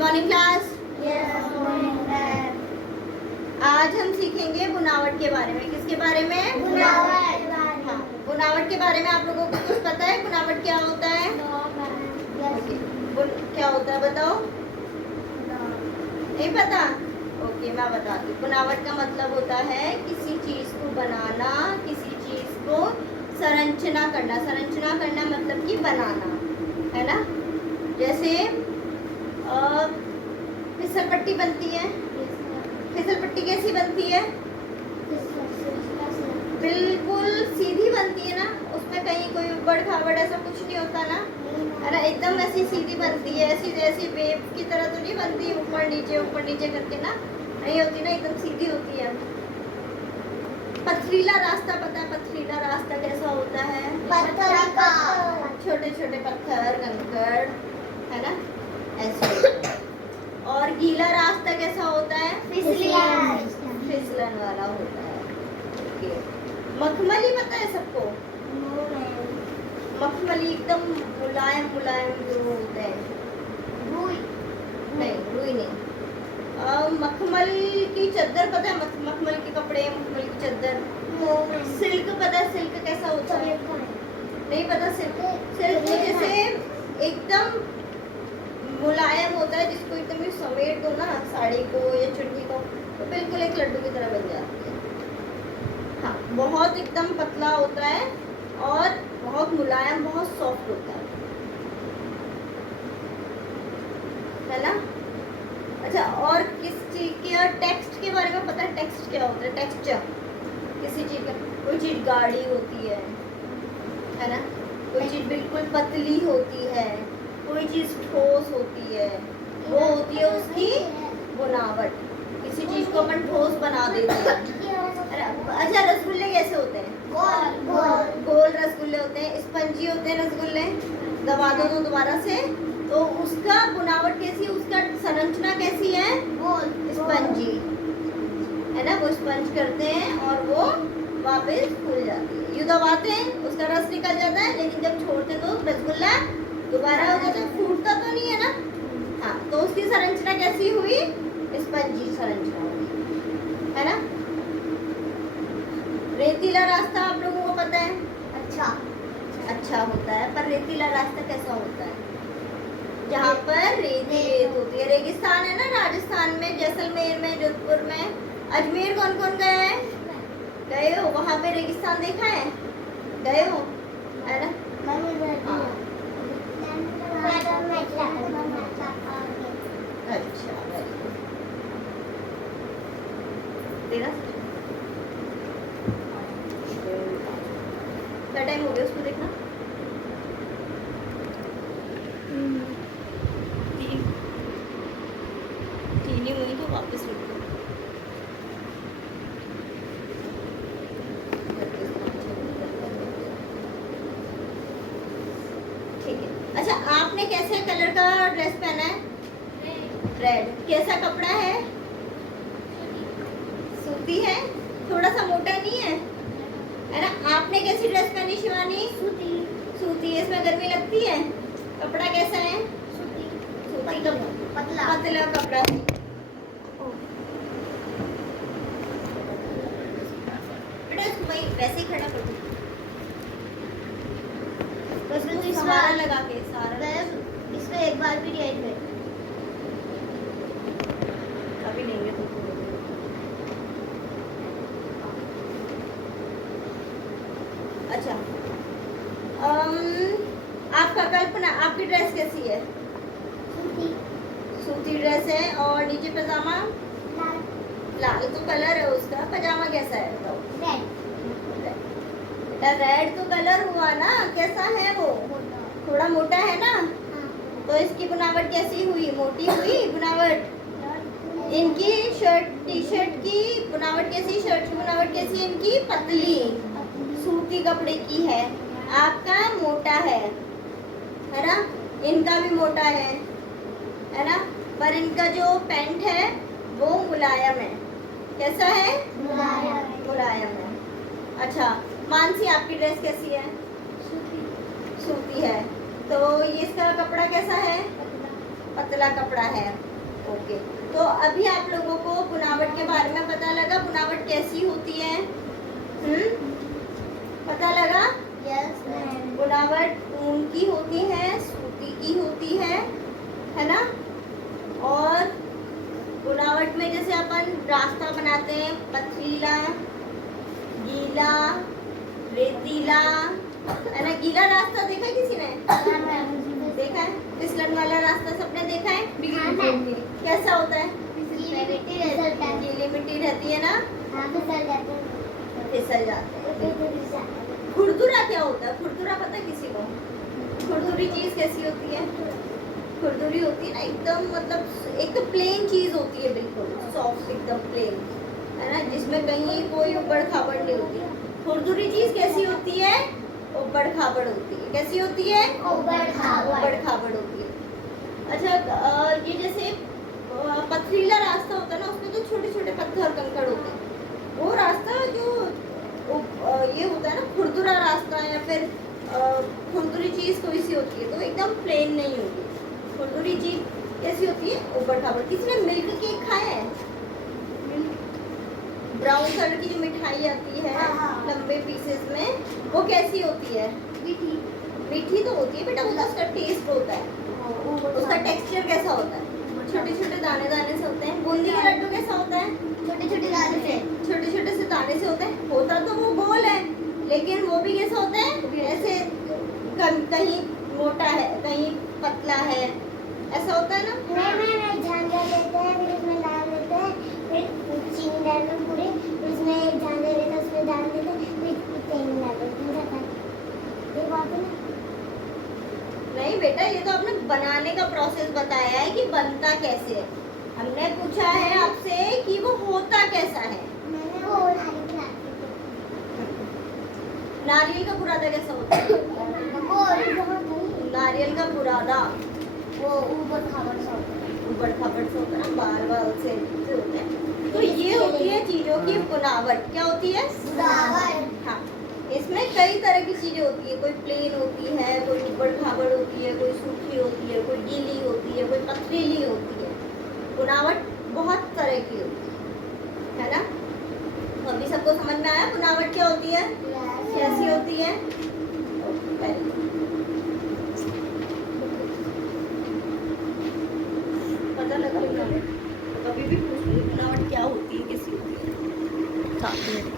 Morning class. Yes, morning, ma'am. आज हम सीखेंगे बुनावट के बारे में। किसके बारे में? बुनावट। हाँ, बुनावट के बारे में आप लोगों को कुछ पता है? बुनावट क्या होता है? Yes. क्या होता है बताओ? नहीं पता? ओके, मैं बताती हूँ। बुनावट का मतलब होता है किसी चीज को बनाना, किसी चीज को संरचना करना। संरचना करना मतलब कि बनाना, है ना? जैसे फिसल पट्टी बनती है। फिसल पट्टी कैसी बनती है? बिल्कुल सीधी बनती है ना, उसमें कहीं कोई उबड़ खाबड़ ऐसा कुछ नहीं होता ना, है ना? एकदम ऐसी सीधी बनती है, ऐसी जैसी वेव की तरह तो नहीं बनती, ऊपर नीचे करके ना, नहीं होती ना, एकदम सीधी होती है। पथरीला रास्ता पता है? पथरीला रास्ता कैसा होता है? पत्थर का। छोटे छोटे पत्थर, कंकड़, है ना, ऐसे। और गीला रास्ता कैसा होता है? फिसलन वाला होता है। ओके। मखमली पता है सबको? मखमली एकदम मुलायम मुलायम जो होते हैं। नहीं, रुई नहीं। मखमल की चद्दर पता है? मखमल के कपड़े, मखमल की चद्दर। सिल्क पता है? सिल्क कैसा होता है? नहीं पता? सिल्क जैसे एकदम मुलायम होता है, जिसको एकदम ही समेट दो ना साड़ी को या चुन्नी को, तो बिल्कुल एक लड्डू की तरह बन जाती है। हाँ, बहुत एकदम पतला होता है और बहुत मुलायम, बहुत सॉफ्ट होता है ना? अच्छा, और किस चीज के टेक्स्ट के बारे में पता है? टेक्स्ट क्या होता है? टेक्सचर किसी चीज का, कोई चीज गाढ़ी होती है ना? कोई चीज बिल्कुल पतली होती है, कोई चीज ठोस होती है, वो होती है उसकी बुनावट। किसी चीज को अपन ठोस बना देते हैं। अच्छा, रसगुल्ले कैसे होते हैं? गोल रसगुल्ले होते हैं, स्पंजी होते हैं रसगुल्ले। दबा दो तो दोबारा से, तो उसका बुनावट कैसी है, उसका संरचना कैसी है? स्पंजी, है ना? वो स्पंज करते हैं और वो वापस फूल जाती है। यूं दबाते हैं, उसका रस निकल जाता है, लेकिन जब छोड़ते तो रसगुल्ला दोबारा हो जाता है, फूटता तो नहीं है ना? हाँ, तो उसकी संरचना कैसी हुई? स्पंजी संरचना हुई, है ना? रेतीला रास्ता आप लोगों को पता है? अच्छा होता है, पर रेतीला रास्ता कैसा होता है? जहाँ पर रेत होती है। रेगिस्तान है ना, राजस्थान में, जैसलमेर में, जोधपुर में। अजमेर कौन कौन गया है? गए हो? वहाँ पे रेगिस्तान देखा है? गए हो, है ना? हाँ। अच्छा, वेरी गुड। तेरा क्या टाइम हो गया उसको देखना? 3 ही हुई तो वापस रुक गई। ठीक है। अच्छा, आपने कैसे कलर का ड्रेस पहना है? रेड। कैसा कपड़ा है? सूती है, थोड़ा सा मोटा नहीं है, है ना? आपने कैसी ड्रेस पहनी शिवानी? सूती है। इसमें गर्मी लगती है? कपड़ा कैसा है? सूती का पतला कपड़ा है। बेटा इसको वही वैसे ही खड़ा कर दो, बस उसमें सहारा लगा के, सहारा। इसमें एक बार भी नहीं है। अभी नहीं है तुमको। अच्छा, आपका कल्पना, आपकी ड्रेस कैसी है? सूती ड्रेस है और नीचे पजामा लाल तो कलर है उसका। पजामा कैसा है बताओ? रेड तो कलर हुआ ना, कैसा है वो? थोड़ा मोटा है ना, तो इसकी बुनावट कैसी हुई? मोटी हुई बुनावट। इनकी शर्ट, टी शर्ट की बुनावट कैसी? शर्ट की बुनावट कैसी है इनकी? पतली, सूती कपड़े की है। आपका मोटा है ना? इनका भी मोटा है ना? पर इनका जो पैंट है वो मुलायम है। कैसा है? मुलायम है। अच्छा, मानसी आपकी ड्रेस कैसी है? सूती है। तो ये इसका कपड़ा कैसा है? पतला कपड़ा है। ओके, तो अभी आप लोगों को बुनावट के बारे में पता लगा, बुनावट कैसी होती है? पता लगा? Yes ma'am. बुनावट ऊन की होती है, सूती की होती है ना? और बुनावट में जैसे अपन रास्ता बनाते हैं, पथरीला, गीला, रेतीला, है ना? गीला रास्ता देखा है किसी ने? देखा है? फिसलन वाला रास्ता सबने देखा है? हाँ, मैम। कैसा होता है? गीली मिट्टी रहती है। गीली मिट्टी रहती है ना? हाँ, फिसल जाते हैं। फिसल जाते हैं। फिसल जाते हैं। खुरदुरा क्या होता है? खुरदुरा पता है किसी को? खुरदुरी चीज कैसी होती है? खुरदुरी होती है ना एकदम, मतलब एक तो प्लेन चीज होती है, बिल्कुल सॉफ्ट, एकदम प्लेन, है ना, जिसमें कहीं कोई उबड़ खाबड़ नहीं होती। खुरदुरी चीज कैसी होती है? उबड़ खाबड़ होती है। कैसी होती है? उबड़ खाबड़। उबड़ खाबड़ होती है। अच्छा, ये जैसे पथरीला रास्ता होता है ना, उसमें तो छोटे छोटे पत्थर कंकड़ होते हैं। वो रास्ता जो ये होता है ना, खुरदुरा रास्ता, या फिर खुरदुरी चीज कोई सी होती है तो एकदम प्लेन नहीं होती। खुरदुरी चीज कैसी होती है? उबड़ खाबड़। किसी ने मिल्क केक खाया है? ब्राउन कलर की जो मिठाई आती है हाँ। लंबे पीसेस में, वो कैसी होती है? मीठी तो होती है बेटा, वो तो उसका टेस्ट होता है। उसका टेक्सचर कैसा होता है? छोटे छोटे दाने दाने से होते हैं। बूंदी का लड्डू कैसा होता है? छोटे छोटे दाने से। छोटे छोटे से दाने से होते हैं। होता तो वो गोल है, लेकिन वो भी कैसा होता है? ऐसे कहीं मोटा है, कहीं पतला है, ऐसा होता है ना? नहीं, झांझा लेते हैं, फिर उसमें डाल देते हैं, फिर चीनी डाल दो पूरे, फिर उसमें एक झांझा लेते हैं, उसमें डाल देते हैं, फिर तेल डाल देते हैं। ये बात है ना? नहीं बेटा, ये तो आपने बनाने का प्रोसेस बताया है कि बनता कैसे है। हमने पूछा है आपसे कि वो होता कैसा है। मैंने वो हरी बनाती थी। नारियल का बुरादा कैसा होता है? वो नारियल का बुरादा ऊपर खाबर सा होता है। ऊबड़ खाबड़ से होता है ना, बाल बाल से होते हैं। तो ये होती है चीजों की बुनावट। क्या होती है? बुनावट। हाँ, इसमें कई तरह की चीजें होती है। कोई प्लेन होती है, कोई ऊबड़ खाबड़ होती है, कोई सूखी होती है, कोई गीली होती है, कोई पथरीली होती है। बुनावट बहुत तरह की होती है ना? तो अभी सबको समझ में आया बुनावट क्या होती है, कैसी होती है? Very good. पता लगा? कभी भी पूछ लो बुनावट क्या होती है, कैसी होती है। 7 मिनट